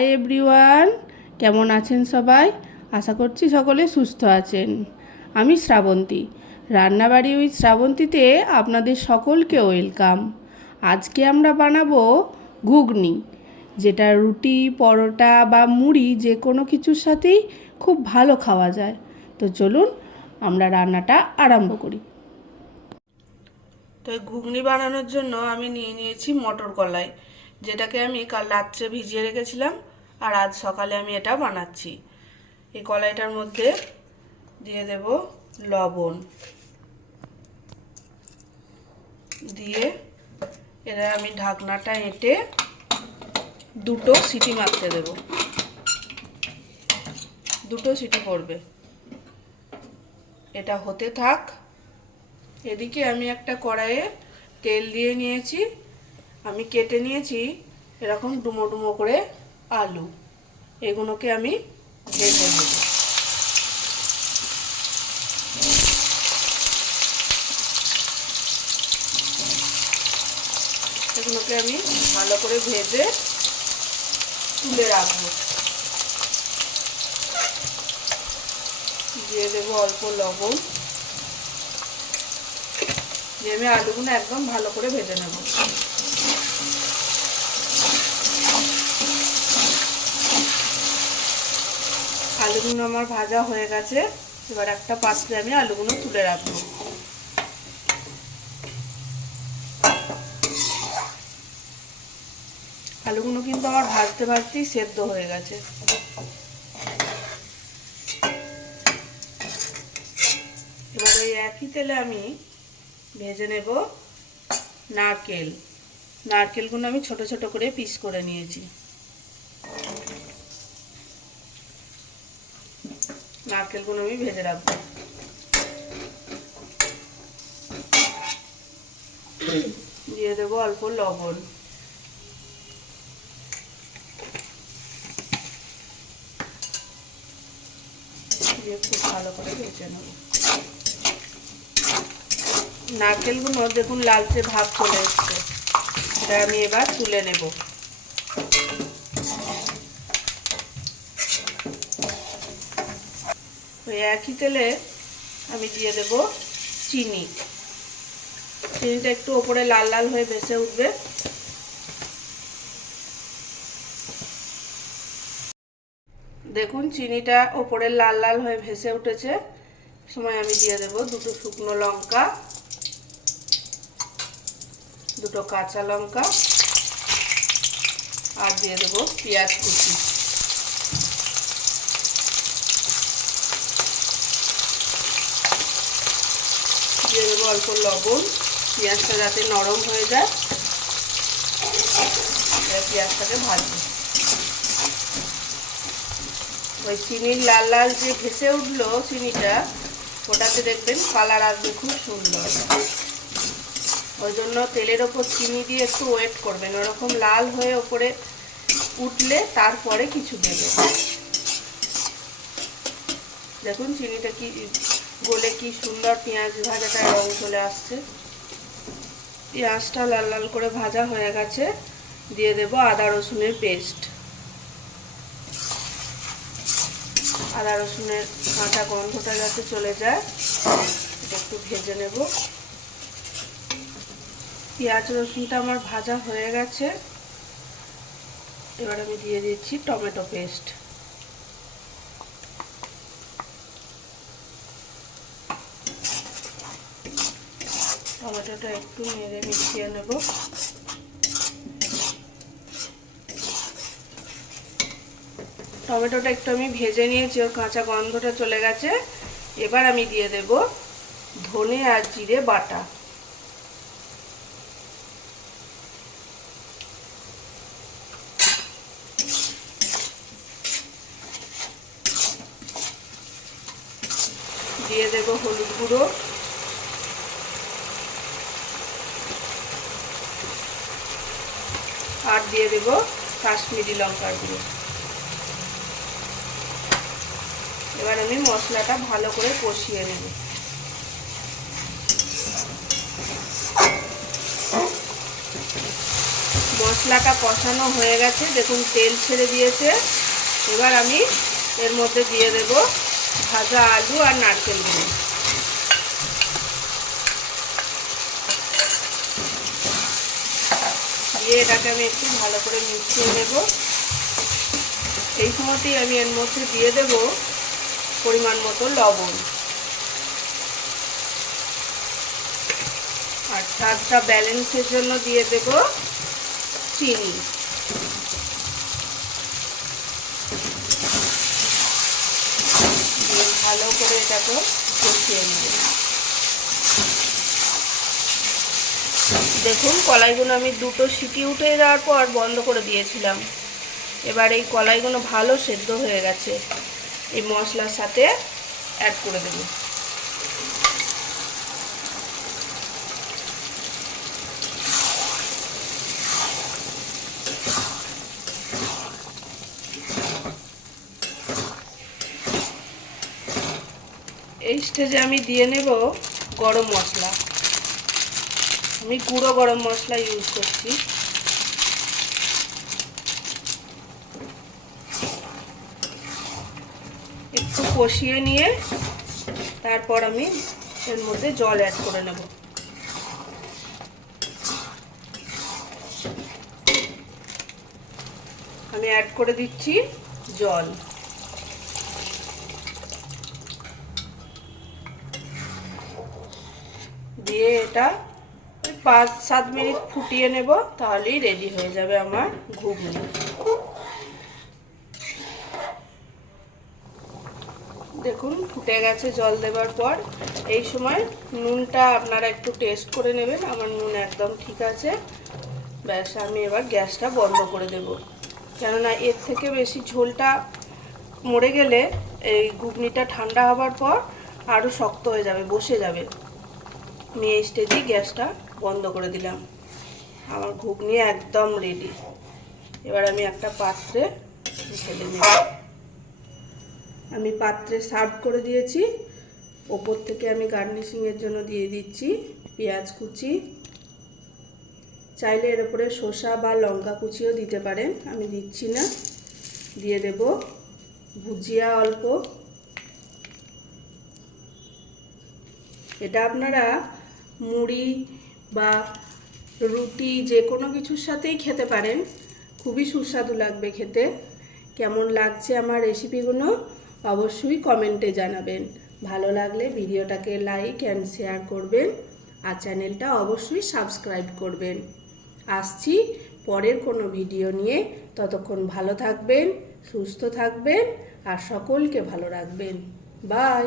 Hi everyone, কেমন আছেন সবাই? আশা করছি সকলে সুস্থ আছেন। আমি শ্রাবন্তী, রান্নাবাড়ি উইথ শ্রাবন্তীতে আপনাদের সকলকে ওয়েলকাম। আজকে আমরা বানাবো ঘুগনি, যেটা রুটি, পরোটা বা মুড়ি যে কোনো কিছুর সাথেই খুব ভালো খাওয়া যায়। তো চলুন আমরা রান্নাটা আরম্ভ করি। তো ঘুগনি বানানোর জন্য আমি নিয়েছি মটর কলাই, যেটাকে আমি কাল রাত্রে ভিজিয়ে রেখেছিলাম আর আজ সকালে আমি এটা বানাচ্ছি। এই কলাইটার মধ্যে দিয়ে দেব লবণ, দিয়ে এরা আমি ঢাকনাটা এঁটে দুটো সিটি মারতে দেব। দুটো সিটি পড়বে, এটা হতে থাক। এদিকে আমি একটা কড়াইয়ে তেল দিয়ে নিয়েছি। আমি কেটে নিয়েছি এরকম ডুমো ডুমো করে আলু, এগুলোকে আমি ভেজে নেব। এগুলোকে আমি ভালো করে ভেজে তুলে রাখবো। দিয়ে দেবো অল্প লবণ, দিয়ে আমি আলুগুলো একদম ভালো করে ভেজে নেব। আলুগুলো আমার ভাজা হয়ে গেছে। এবার একটা পাত্রে আমি আলুগুলো তুলে রাখবো। আলুগুলো কিন্তু আমার ভাজতে ভাজতেই সেদ্ধ হয়ে গেছে। এবার ওই একই তেলে আমি ভেজে নেব নারকেল। নারকেলগুলো আমি ছোট ছোট করে পিস করে নিয়েছি। নারকেলগুলো আমি ভেজে রাখবো। দিয়ে দেবো অল্প লবণ, দিয়ে খুব ভালো করে ভেজে নেব। নারকেলগুলো দেখুন লালচে ভাব চলে এসছে, এটা আমি এবার তুলে নেব। ওই একই তেলে আমি দিয়ে দেব চিনি। চিনিটা একটু ওপরে লাল লাল হয়ে ভেসে উঠবে। দেখুন চিনিটা ওপরে লাল লাল হয়ে ভেসে উঠেছে। সময় আমি দিয়ে দেব দুটো শুকনো লঙ্কা, দুটো কাঁচা লঙ্কা, আর দিয়ে দেব পেঁয়াজ কুচি। দিয়ে দেবো অল্প লবণ, পেঁয়াজটা যাতে নরম হয়ে যায়। পেঁয়াজটাকে ভাজবো। ওই চিনির লাল লাল যে ভেসে উঠলো চিনিটা, ওটাতে দেখবেন কালার আসবে খুব সুন্দর। ওই জন্য তেলের ওপর চিনি দিয়ে একটু ওয়েট করবেন, ওরকম লাল হয়ে ওপরে উঠলে তারপরে কিছু দেবে। দেখুন চিনিটা কি গলে কি সুন্দর পেঁয়াজ ভাজাটা রং চলে আসছে। পেঁয়াজটা লাল লাল করে ভাজা হয়ে গেছে। দিয়ে দেব আদা রসুনের পেস্ট। আদা রসুনের কাঁচা গন্ধটা যাতে চলে যায় এটা একটু ভেজে নেব। পেঁয়াজ রসুনটা আমার ভাজা হয়ে গেছে। এবার আমি দিয়ে দিচ্ছি টমেটো পেস্ট। টমেটোটা একটু নেড়ে মিশিয়ে নেব। টমেটোটা একটু আমি ভেজে নিয়েছি, ওর কাঁচা গন্ধটা চলে গেছে। এবার আমি দিয়ে দেব ধনে আর জিরে বাটা। দিয়ে দেব হলুদ গুঁড়ো, আর দিয়ে দেব কাশ্মীরি লঙ্কার গুঁড়ো। এবার আমি মশলাটা ভালো করে কষিয়ে নেব। মশলাটা কষানো হয়ে গেছে, দেখুন তেল ছেড়ে দিয়েছে। এবার আমি এর মধ্যে দিয়ে দেব ভাজা আলু আর নারকেলগুলো। দিয়ে এটাকে আমি একটু ভালো করে মিশিয়ে নেব। এই সময়তেই আমি এর মধ্যে দিয়ে দেব পরিমাণ মতো লবণ, আর স্বাদটা ব্যালেন্সের জন্য দিয়ে দেব চিনি। দিয়ে ভালো করে এটাকে কষিয়ে নেব। দেখুন কলাইগুলো আমি দুটো সিটি উঠে যাওয়ার পর বন্ধ করে দিয়েছিলাম। এবার এই কলাইগুলো ভালো সেদ্ধ হয়ে গেছে, এই মশলার সাথে অ্যাড করে দেব। এই স্টেজে আমি দিয়ে নেব গরম মশলা। আমি গুঁড়ো গরম মশলা ইউজ করছি। একটু কষিয়ে নিয়ে তারপর আমি এর মধ্যে জল অ্যাড করে নেব। আমি অ্যাড করে দিচ্ছি জল। দিয়ে এটা 5-7 মিনিট ফুটিয়ে নেব, তাহলেই রেডি হয়ে যাবে আমার ঘুগনি। দেখুন ফুটে গেছে জল দেওয়ার পর। এই সময় নুনটা আপনারা একটু টেস্ট করে নেবেন। আমার নুন একদম ঠিক আছে। ব্যাস, আমি এবার গ্যাসটা বন্ধ করে দেব, কেননা এর থেকে বেশি ঝোলটা মরে গেলে এই ঘুগনিটা ঠান্ডা হবার পর আরও শক্ত হয়ে যাবে, বসে যাবে। আমি এই স্টেজেই গ্যাসটা বন্ধ করে দিলাম। আমার ঘুগনি একদম রেডি। এবার আমি একটা পাত্রে ঢেলে নেব। আমি পাত্রে সার্ভ করে দিয়েছি। ওপর থেকে আমি গার্নিশিংয়ের জন্য দিয়ে দিচ্ছি পেঁয়াজ কুচি। চাইলে এর উপরে শসা বা লঙ্কা কুচিও দিতে পারেন, আমি দিচ্ছি না। দিয়ে দেব ভুজিয়া অল্প। এটা আপনারা মুড়ি বা রুটি যে কোনো কিছুর সাথেই খেতে পারেন, খুবই সুস্বাদু লাগবে খেতে। কেমন লাগছে আমার রেসিপিগুলো অবশ্যই কমেন্টে জানাবেন। ভালো লাগলে ভিডিওটাকে লাইক অ্যান্ড শেয়ার করবেন, আর চ্যানেলটা অবশ্যই সাবস্ক্রাইব করবেন। আসছি পরের কোনো ভিডিও নিয়ে। ততক্ষণ ভালো থাকবেন, সুস্থ থাকবেন আর সকলকে ভালো রাখবেন। বাই।